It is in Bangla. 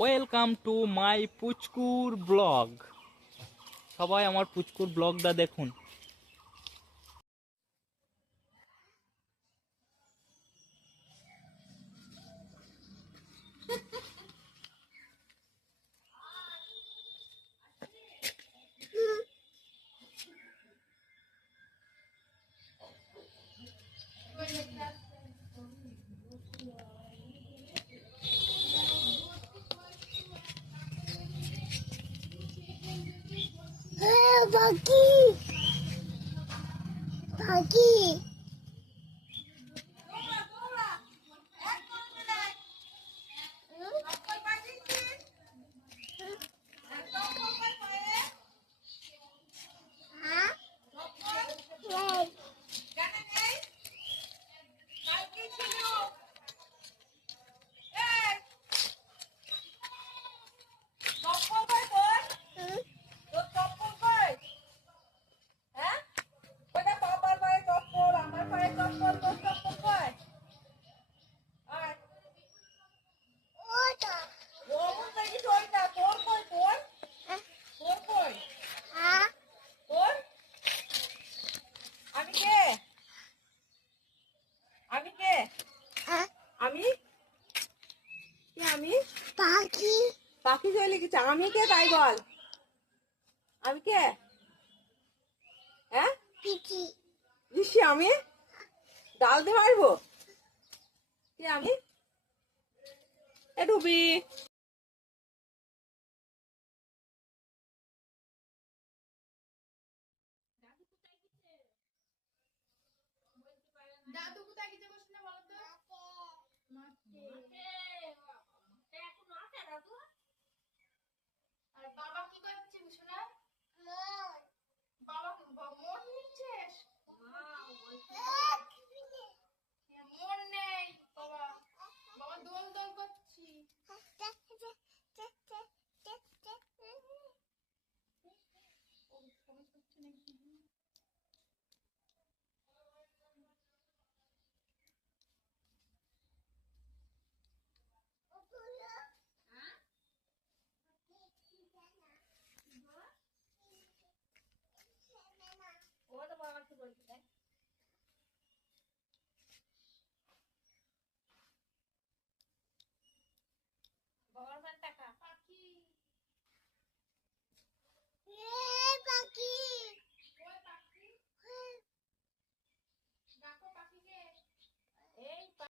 ওয়েলকাম টু মাই পুচকুর ব্লগ। সবাই আমার পুচকুর ব্লগটা দেখুন। পাখি পাখি পাখি পাখি চলে লিখেছে আমি কে তাই বল। আমি কে? হ্যাঁ পিচি ঋষি আমি ডাল দিয়ে মারবো। কে আমি? এ ডুবি দাদু কোথায় গেছে বসে না বলো তো? মাঠে।